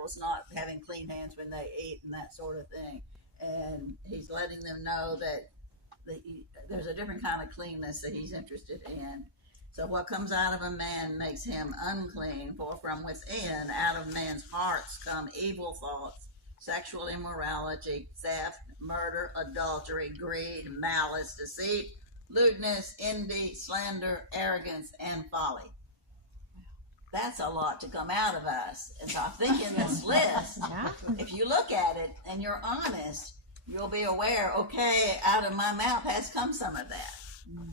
disciples not having clean hands when they eat and that sort of thing. And he's letting them know that there's a different kind of cleanness that he's interested in. So what comes out of a man makes him unclean, for from within, out of man's hearts, come evil thoughts, sexual immorality, theft, murder, adultery, greed, malice, deceit, lewdness, envy, slander, arrogance, and folly. That's a lot to come out of us. And so I think in this list, if you look at it and you're honest, you'll be aware, okay, out of my mouth has come some of that.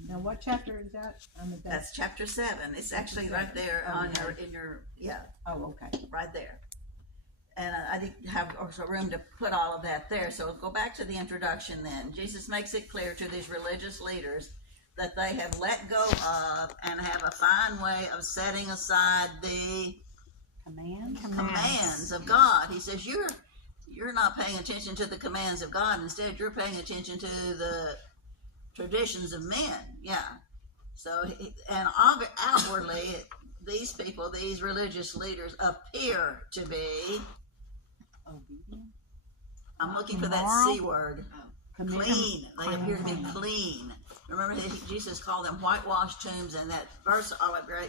Now, what chapter is that? That's chapter 7. It's actually right there on your Oh, okay. right there. And I didn't have also room to put all of that there. So go back to the introduction then. Jesus makes it clear to these religious leaders that they have let go of and have a fine way of setting aside the commands of God. He says, you're not paying attention to the commands of God. Instead, you're paying attention to the traditions of men. Yeah. So, and outwardly, these people, these religious leaders, appear to be obedient. I'm looking for that C word. Clean. They appear to be clean. Remember, Jesus called them whitewashed tombs, and that verse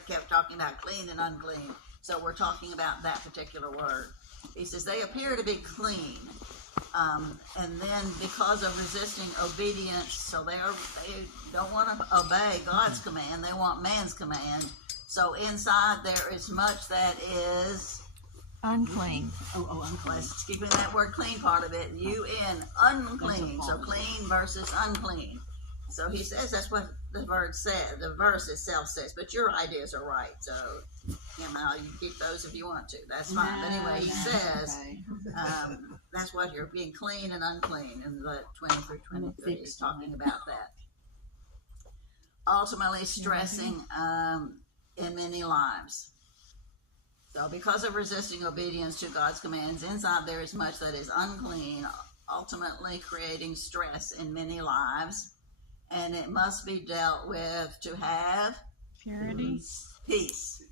kept talking about clean and unclean. So we're talking about that particular word. He says they appear to be clean. And then because of resisting obedience, so they don't want to obey God's command, they want man's command. So inside there is much that is unclean. Unclean. Let's keep in that word clean part of it. Unclean. So clean versus unclean. So he says that's what the verse itself says, but your ideas are right. So, you can keep those if you want to. That's fine. But anyway, he says that's what you're being clean and unclean. And the 20 through 23 is talking about that. Ultimately stressing in many lives. So because of resisting obedience to God's commands, inside there is much that is unclean, ultimately creating stress in many lives. And it must be dealt with to have purity, peace.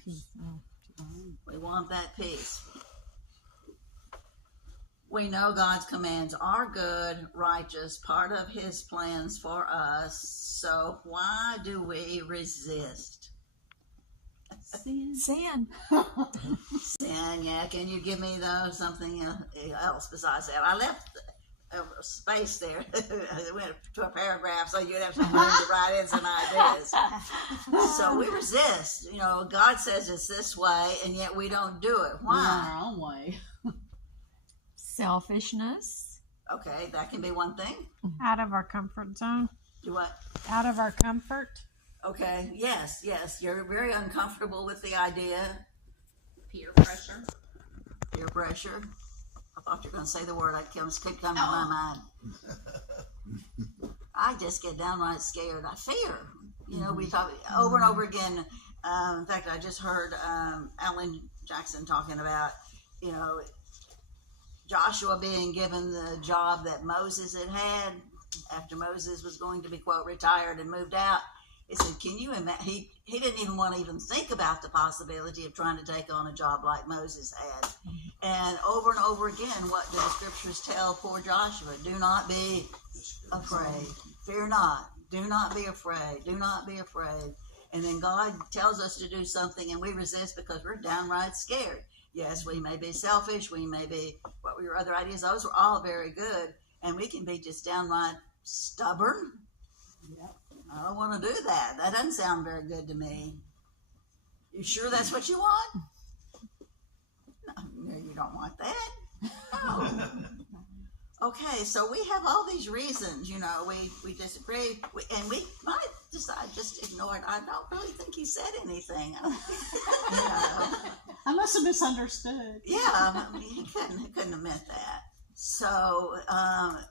We want that peace. We know God's commands are good, righteous, part of his plans for us. So why do we resist? Sin. Sin, yeah. Can you give me something else besides that? I left a space there. I went to a paragraph so you'd have some room to write in some ideas. So we resist. God says it's this way, and yet we don't do it. Why? Our own way. Selfishness. Okay, that can be one thing. Out of our comfort zone. Do what? Out of our comfort. Okay, yes. You're very uncomfortable with the idea. Peer pressure. Peer pressure. I thought you were going to say the word that keep coming to my mind. I just get downright scared. I fear. We talk over and over again. In fact, I just heard Alan Jackson talking about, Joshua being given the job that Moses had after Moses was going to be, quote, retired and moved out. He said, can you imagine? He didn't even want to even think about the possibility of trying to take on a job like Moses had. And over again, what do the scriptures tell poor Joshua? Do not be afraid. Fear not. Do not be afraid. Do not be afraid. And then God tells us to do something and we resist because we're downright scared. Yes, we may be selfish. We may be, what were your other ideas? Those were all very good. And we can be just downright stubborn. Yep. I don't want to do that. That doesn't sound very good to me. You sure that's what you want? No, you don't want that. No. Okay, so we have all these reasons, we disagree, and we might decide just to ignore it. I don't really think he said anything. Unless it misunderstood. Yeah, he couldn't admit that. So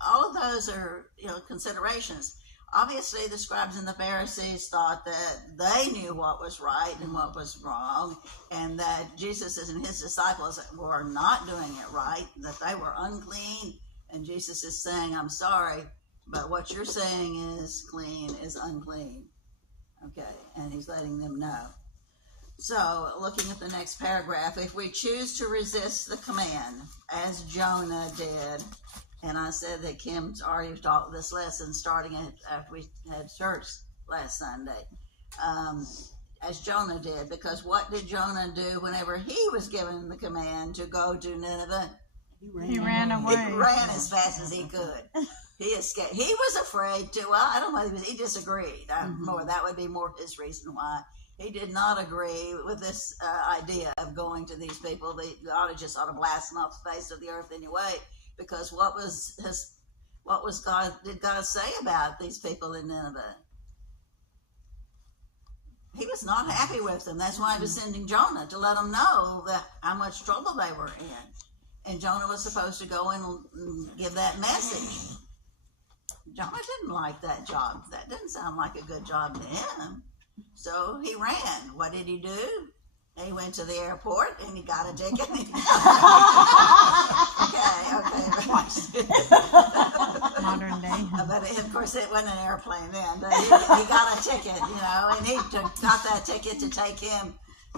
all of those are, considerations. Obviously, the scribes and the Pharisees thought that they knew what was right and what was wrong, and that Jesus and his disciples were not doing it right, that they were unclean. And Jesus is saying, I'm sorry, but what you're saying is clean is unclean. Okay, and he's letting them know. So, looking at the next paragraph, if we choose to resist the command, as Jonah did, and I said that Kim's already taught this lesson starting after we had church last Sunday, as Jonah did, because what did Jonah do whenever he was given the command to go to Nineveh? He ran away. He ran as fast as he could. He escaped. He was afraid to. Well, I don't know. He disagreed. More that would be more his reason why he did not agree with this idea of going to these people. God just ought to blast them off the face of the earth anyway. Because what did God say about these people in Nineveh? He was not happy with them. That's why he was sending Jonah to let them know how much trouble they were in. And Jonah was supposed to go and give that message. Jonah didn't like that job. That didn't sound like a good job to him. So he ran. What did he do? He went to the airport and he got a ticket. Okay. Modern day. But of course it wasn't an airplane then. But he got a ticket, and he got that ticket to take him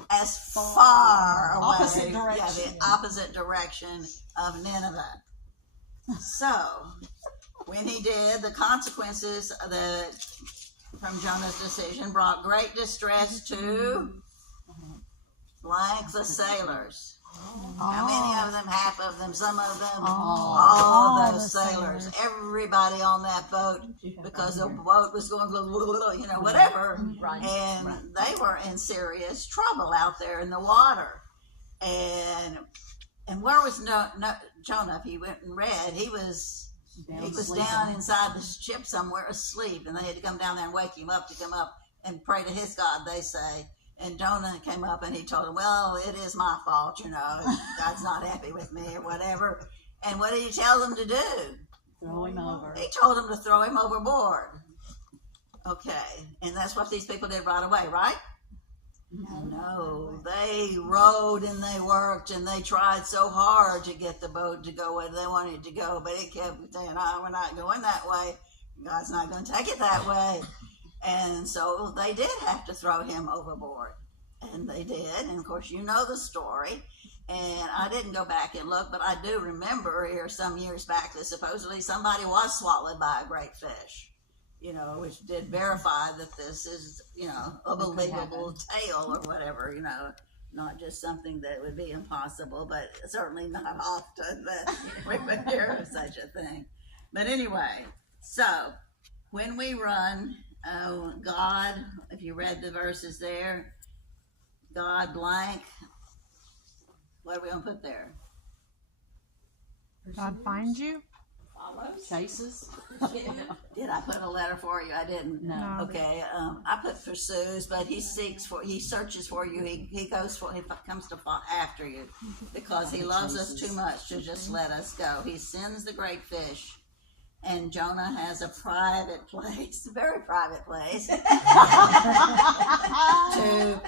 as far away. Opposite direction. The opposite direction of Nineveh. So, when he did, the consequences from Jonah's decision brought great distress to blank the sailors. How many of them? Half of them, some of them, all of those sailors. Everybody on that boat, because the boat was going, whatever. Right. And they were in serious trouble out there in the water. And where was Jonah? If you went and read, he was down inside the ship somewhere asleep, and they had to come down there and wake him up to come up and pray to his God, they say. And Jonah came up and he told him, well, it is my fault, God's not happy with me or whatever. And what did he tell them to do? Throw him over. He told them to throw him overboard. Okay. And that's what these people did right away, right? No. They rowed and they worked and they tried so hard to get the boat to go where they wanted it to go, but it kept saying, we're not going that way. God's not going to take it that way. And so they did have to throw him overboard. And they did. And of course, you know the story. And I didn't go back and look, but I do remember here some years back that supposedly somebody was swallowed by a great fish, which did verify that this is, a believable tale or whatever, not just something that would be impossible, but certainly not often that we would hear of such a thing. But anyway, so when we run, God, if you read the verses there, God blank, what are we going to put there? God finds you? Chases. Did I put a letter for you? I didn't. No. Okay, I put pursues, but he searches for you. He comes to after you because he loves us too much to just let us go. He sends the great fish. And Jonah has a private place, a very private place, to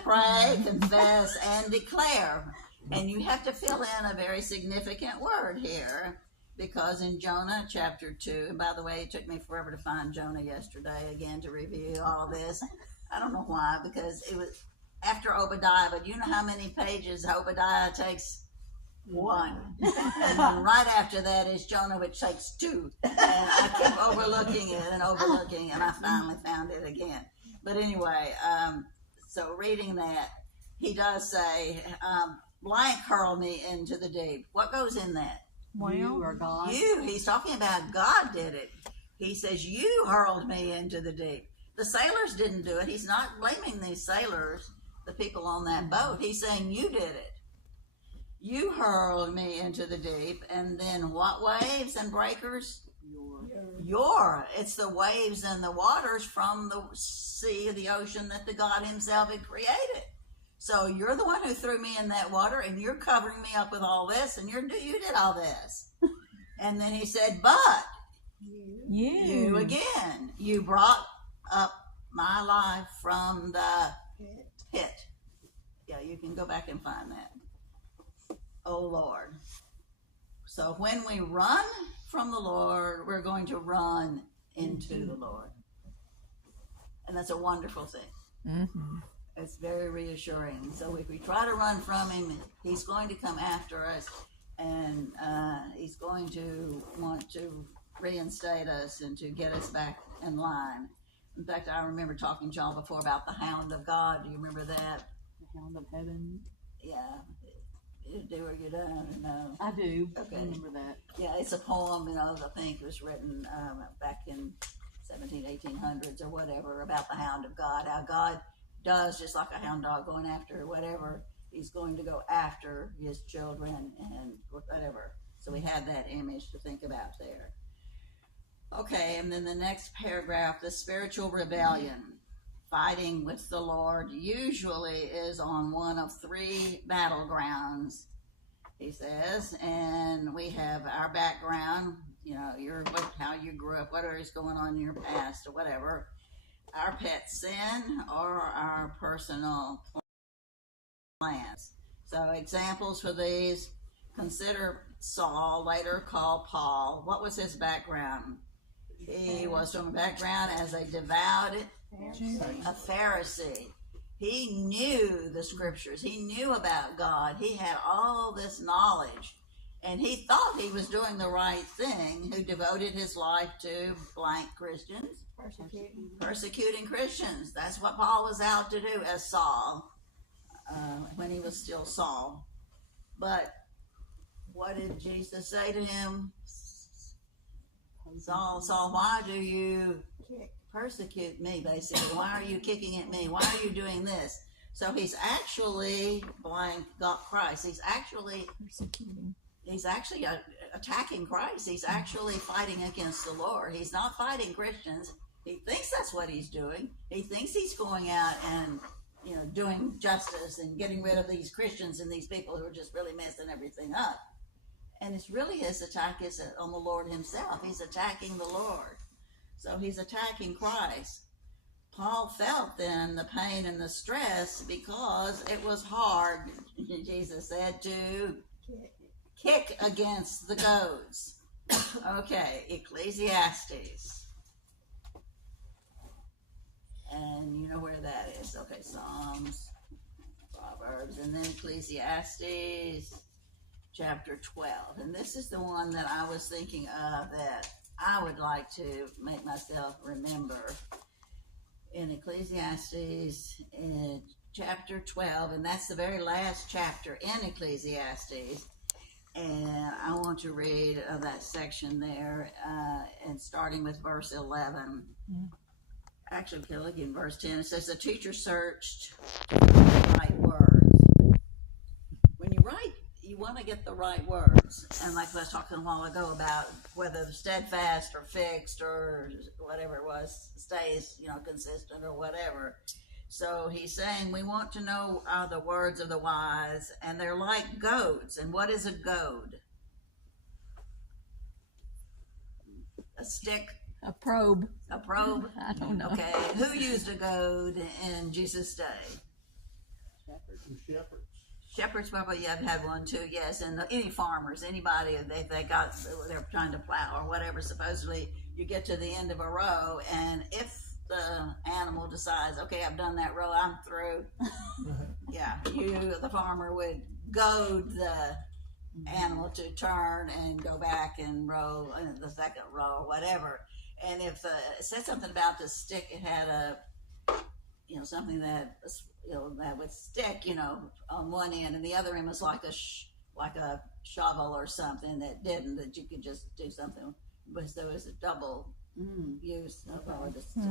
pray, confess, and declare. And you have to fill in a very significant word here, because in Jonah chapter 2, and by the way, it took me forever to find Jonah yesterday, again, to review all this. I don't know why, because it was after Obadiah, but you know how many pages Obadiah takes? 1. And then right after that is Jonah, which takes 2. And I kept overlooking it, and I finally found it again. But anyway, so reading that, he does say, blank hurled me into the deep. What goes in that? You are God. He's talking about God did it. He says, you hurled me into the deep. The sailors didn't do it. He's not blaming these sailors, the people on that boat. He's saying, you did it. You hurled me into the deep, and then what waves and breakers? It's the waves and the waters from the sea, the ocean that the God himself had created. So you're the one who threw me in that water, and you're covering me up with all this, and you did all this. And then he said, but you again, you brought up my life from the pit. Yeah, you can go back and find that. Oh Lord. So when we run from the Lord, we're going to run into the Lord. And that's a wonderful thing. Mm-hmm. It's very reassuring. So if we try to run from him, he's going to come after us, and he's going to want to reinstate us and to get us back in line. In fact, I remember talking to y'all before about the hound of God. Do you remember that? The hound of heaven. Yeah. You do or you don't, no. I do. Okay. I remember that. Yeah, it's a poem, I think it was written back in 1800s or whatever, about the hound of God, how God does, just like a hound dog going after whatever, he's going to go after his children and whatever. So we had that image to think about there. Okay, and then the next paragraph, the spiritual rebellion. Fighting with the Lord usually is on one of three battlegrounds, he says, and we have our background, how you grew up, whatever is going on in your past or whatever, our pet sin, or our personal plans. So examples for these, consider Saul, later called Paul. What was his background? He was from a background as a devout a Pharisee. He knew the scriptures. He knew about God. He had all this knowledge. And he thought he was doing the right thing, who devoted his life to blank Christians. Persecuting Christians. That's what Paul was out to do as Saul, when he was still Saul. But what did Jesus say to him? Saul, Saul, why do you persecute me, basically? Why are you kicking at me? Why are you doing this? So he's actually got Christ. He's actually Persecuting. He's actually attacking Christ. He's actually fighting against the Lord. He's not fighting Christians. He thinks that's what he's doing. He thinks he's going out and doing justice and getting rid of these Christians and these people who are just really messing everything up. And it's really his attack is on the Lord himself. He's attacking the Lord. So he's attacking Christ. Paul felt then the pain and the stress because it was hard, Jesus said, to kick against the goads. Okay, Ecclesiastes. And you know where that is. Okay, Psalms, Proverbs, and then Ecclesiastes chapter 12. And this is the one that I was thinking of that I would like to make myself remember. In Ecclesiastes in chapter 12, and that's the very last chapter in Ecclesiastes. And I want to read that section there, and starting with verse 11. Actually, looking in verse 10, it says, the teacher searched the right words. When you write, you want to get the right words. And like I was talking a while ago about whether steadfast or fixed or whatever it was, stays, consistent or whatever. So he's saying we want to know the words of the wise, and they're like goads. And what is a goad? A stick? A probe. A probe? I don't know. Okay, who used a goad in Jesus' day? Shepherds. Shepherds probably had one too, yes. And any farmers, anybody, they're trying to plow or whatever, supposedly you get to the end of a row, and if the animal decides, okay, I've done that row, I'm through. Yeah, the farmer would goad the animal to turn and go back and row in the second row or whatever. And if it said something about the stick, it had something that that would stick, on one end, and the other end was like a shovel or something that didn't, that you could just do something. But there was a double use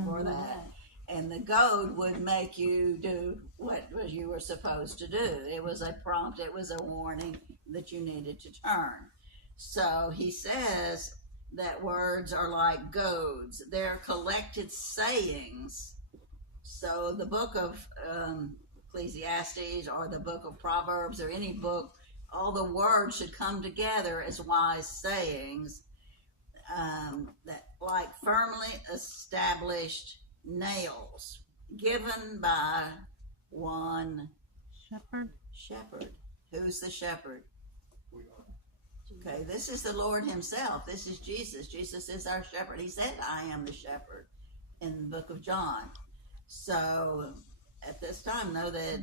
for that. And the goad would make you do what you were supposed to do. It was a prompt, it was a warning that you needed to turn. So he says that words are like goads. They're collected sayings. So the book of Ecclesiastes or the book of Proverbs or any book, all the words should come together as wise sayings, that like firmly established nails given by one shepherd. Who's the shepherd? Okay, this is the Lord himself. This is Jesus. Jesus is our shepherd. He said, I am the shepherd in the book of John. So at this time know that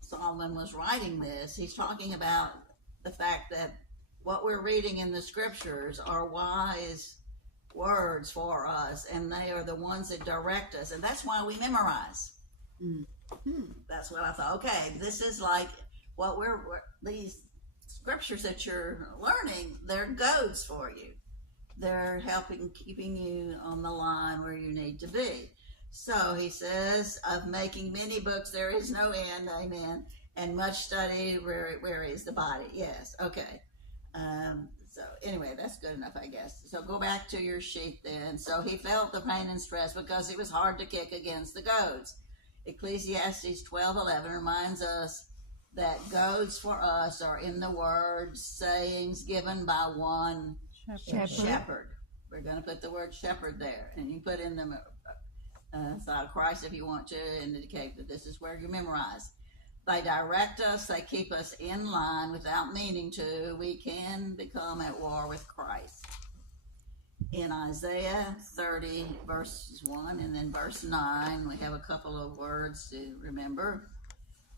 Solomon was writing this. He's talking about the fact that what we're reading in the scriptures are wise words for us, and they are the ones that direct us, and that's why we memorize. That's what I thought. Okay, this is like what we're these scriptures that you're learning, they're goads for you. They're helping, keeping you on the line where you need to be. So he says, of making many books, there is no end, amen, and much study wearies the body. Yes, okay. So anyway, that's good enough, I guess. So go back to your sheet then. So he felt the pain and stress because it was hard to kick against the goads. Ecclesiastes 12:11 reminds us that goads for us are in the words, sayings given by one shepherd. We're going to put the word shepherd there, and you put in the side of Christ if you want to indicate that this is where you memorize. They direct us, they keep us in line without meaning to. We can become at war with Christ. In Isaiah 30, verses 1 and then verse 9, we have a couple of words to remember.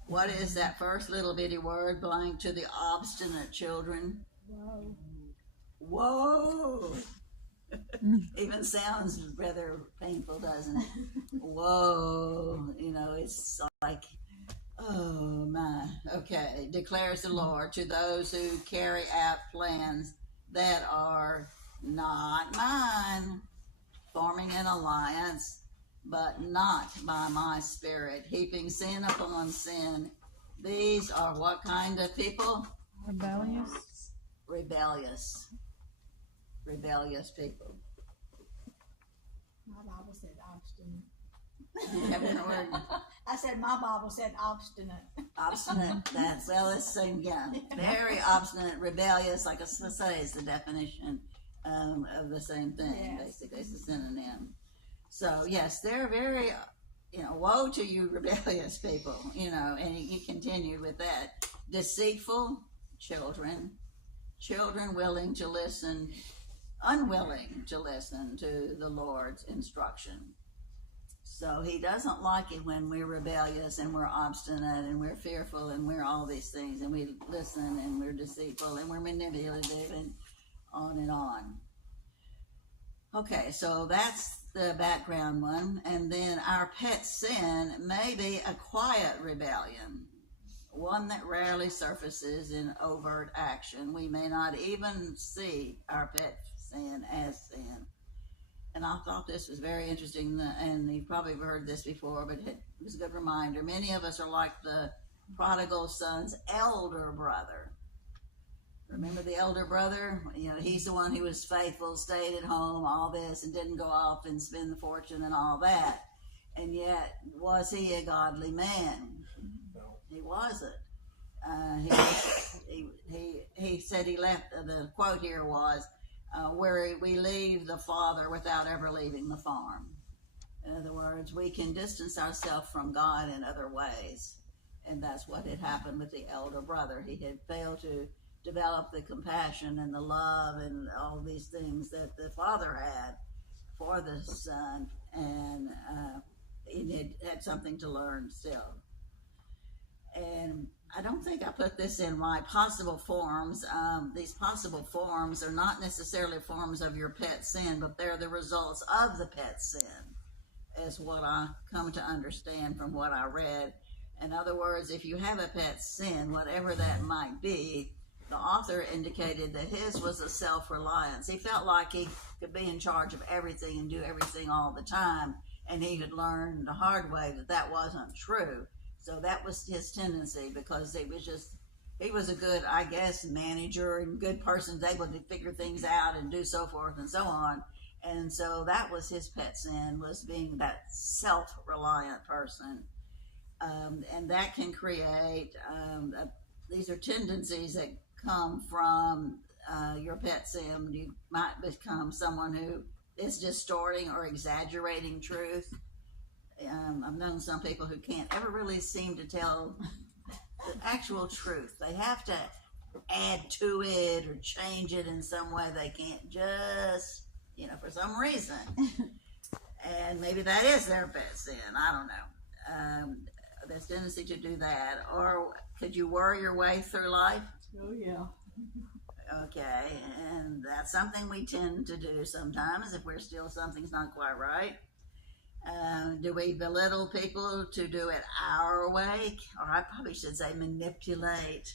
What is that first little bitty word belonging to the obstinate children? Whoa. Whoa! Even sounds rather painful, doesn't it? Whoa! You know, it's like, oh my. Okay, declares the Lord to those who carry out plans that are not mine, forming an alliance, but not by my spirit, heaping sin upon sin. These are what kind of people? Rebellious. Rebellious people. My Bible said obstinate. You have a word? I said my Bible said obstinate. Obstinate. That's, well, it's the same again. Very obstinate, rebellious, like I say, is the definition of the same thing. Yes. Basically, it's a synonym. So yes, they're very, woe to you rebellious people, and he continued with that. Deceitful children willing to listen, unwilling to listen to the Lord's instruction. So he doesn't like it when we're rebellious and we're obstinate and we're fearful and we're all these things, and we listen and we're deceitful and we're manipulative and on and on. Okay, so that's the background one. And then our pet sin may be a quiet rebellion, one that rarely surfaces in overt action. We may not even see our pet sin as sin. And I thought this was very interesting, and you've probably heard this before, but it was a good reminder. Many of us are like the prodigal son's elder brother. Remember the elder brother? He's the one who was faithful, stayed at home, all this, and didn't go off and spend the fortune and all that. And yet, was he a godly man? No. He wasn't. He said he left, the quote here was, where we leave the father without ever leaving the farm. In other words, we can distance ourselves from God in other ways. And that's what had happened with the elder brother. He had failed to develop the compassion and the love and all these things that the father had for the son, and he had something to learn still. And I don't think I put this in my possible forms. These possible forms are not necessarily forms of your pet sin, but they're the results of the pet sin, is what I come to understand from what I read. In other words, if you have a pet sin, whatever that might be, the author indicated that his was a self-reliance. He felt like he could be in charge of everything and do everything all the time, and he had learned the hard way that that wasn't true. So that was his tendency, because he was a good, I guess, manager and good person, able to figure things out and do so forth and so on. And so that was his pet sin, was being that self-reliant person. And that can create, these are tendencies that come from your pet sin. You might become someone who is distorting or exaggerating truth. I've known some people who can't ever really seem to tell the actual truth. They have to add to it or change it in some way. They can't just, for some reason. And maybe that is their pet sin. I don't know. there's tendency to do that. Or could you worry your way through life? Oh, yeah. Okay, and that's something we tend to do sometimes if we're still something's not quite right. Do we belittle people to do it our way? Or I probably should say manipulate.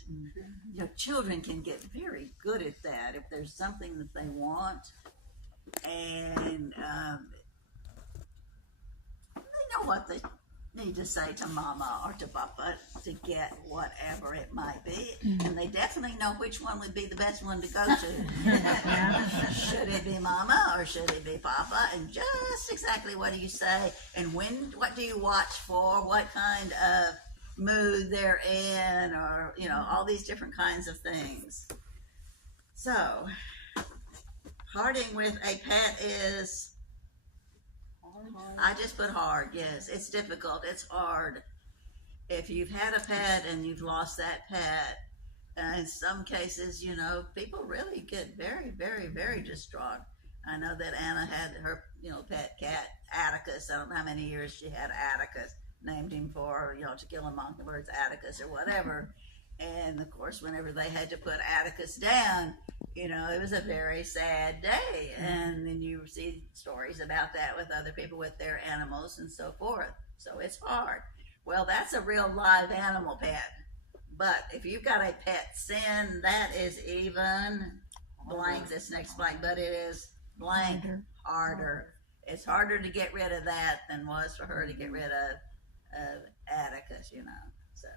You know, children can get very good at that if there's something that they want. And they know what they need to say to mama or to papa to get whatever it might be. And they definitely know which one would be the best one to go to. Should it be mama or should it be papa? And just exactly what do you say? And what do you watch for? What kind of mood they're in? Or, you know, all these different kinds of things. So, parting with a pet is, I just put hard. Yes, it's difficult. It's hard. If you've had a pet and you've lost that pet, in some cases, you know, people really get very, very, very distraught. I know that Anna had her, you know, pet cat, Atticus. I don't know how many years she had Atticus. Named him for, you know, to kill a mockingbirds, Atticus or whatever. And of course, whenever they had to put Atticus down, you know, it was a very sad day. And then you see stories about that with other people with their animals and so forth. So it's hard. Well, that's a real live animal pet. But if you've got a pet sin, that is even blank, this next blank, but it is blank harder. It's harder to get rid of that than was for her to get rid of Atticus, you know. So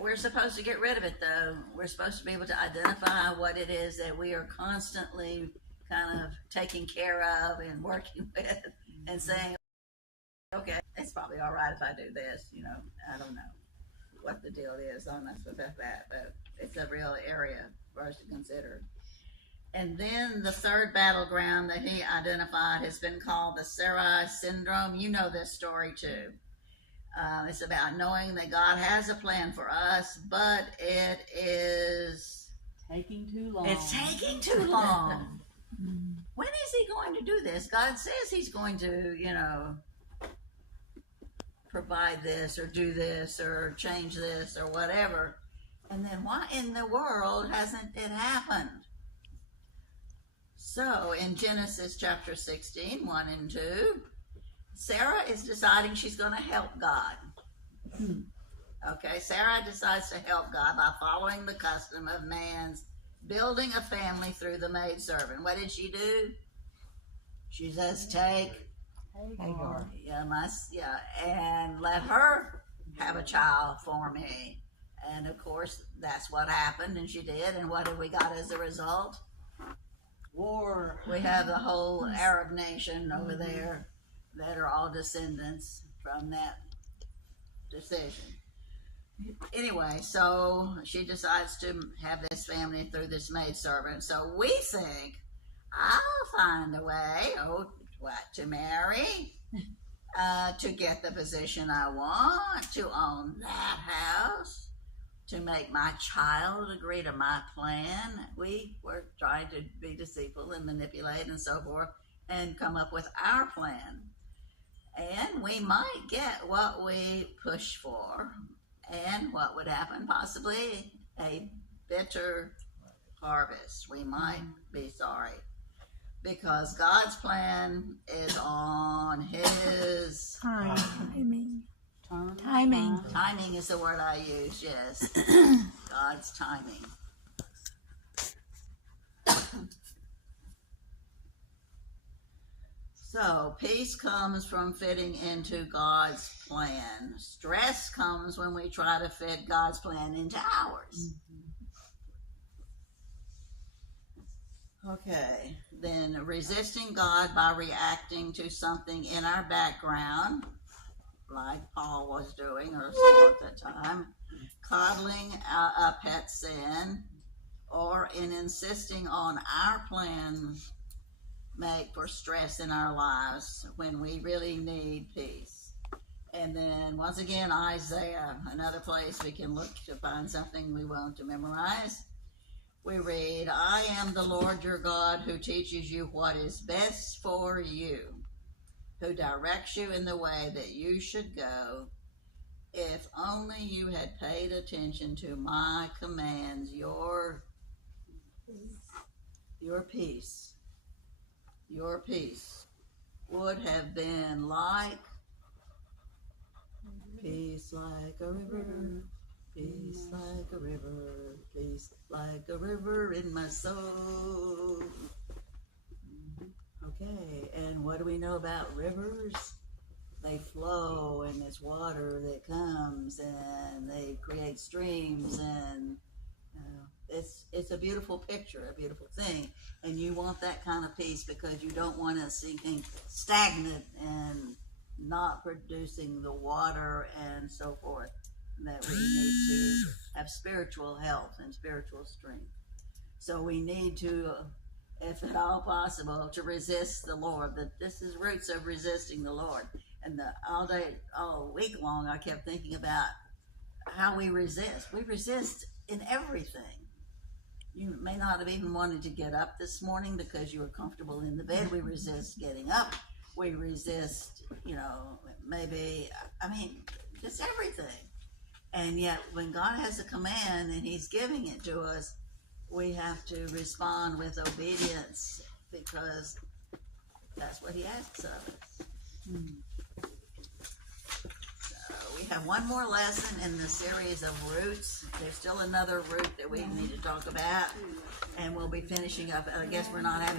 we're supposed to get rid of it, though. We're supposed to be able to identify what it is that we are constantly kind of taking care of and working with and saying, okay, it's probably all right if I do this, you know. I don't know what the deal is on us about that, but it's a real area for us to consider. And then the third battleground that he identified has been called the Sarai syndrome. You know this story, too. It's about knowing that God has a plan for us, but it is taking too long. It's taking too long. When is he going to do this? God says he's going to, you know, provide this or do this or change this or whatever. And then why in the world hasn't it happened? So in Genesis chapter 16, 1 and 2, Sarah is deciding she's going to help God. Okay, Sarah decides to help God by following the custom of man's building a family through the maidservant. What did she do? She says, take Hagar. and let her have a child for me. And of course, that's what happened, and she did. And what have we got as a result? War. We have the whole Arab nation over there that are all descendants from that decision. Anyway, so she decides to have this family through this maidservant. So we think, I'll find a way, to marry, to get the position I want, to own that house, to make my child agree to my plan. We were trying to be deceitful and manipulate and so forth and come up with our plan. And we might get what we push for. And what would happen? Possibly a bitter harvest. We might be sorry. Because God's plan is on his Timing. Timing. timing is the word I use, yes. God's timing. So, peace comes from fitting into God's plan. Stress comes when we try to fit God's plan into ours. Okay, then resisting God by reacting to something in our background, like Paul was doing, or Saul at the time, coddling a pet sin, or in insisting on our plan make for stress in our lives when we really need peace. And then once again, Isaiah, another place we can look to find something we want to memorize. We read, I am the Lord your God who teaches you what is best for you. who directs you in the way that you should go. If only you had paid attention to my commands, your peace would have been like peace like a river, peace like a river, peace like a river in my soul. Okay, and what do we know about rivers? They flow, and it's water that comes, and they create streams, and it's a beautiful picture, a beautiful thing. And you want that kind of peace because you don't want us sinking stagnant and not producing the water and so forth that we need to have spiritual health and spiritual strength. So we need to, if at all possible, to resist the Lord. That this is roots of resisting the Lord. And all week long, I kept thinking about how we resist. We resist in everything. You may not have even wanted to get up this morning because you were comfortable in the bed. We resist getting up. We resist, just everything. And yet, when God has a command and He's giving it to us, we have to respond with obedience because that's what He asks of us. So we have one more lesson in the series of roots. There's still another root that we need to talk about, and we'll be finishing up. I guess we're not having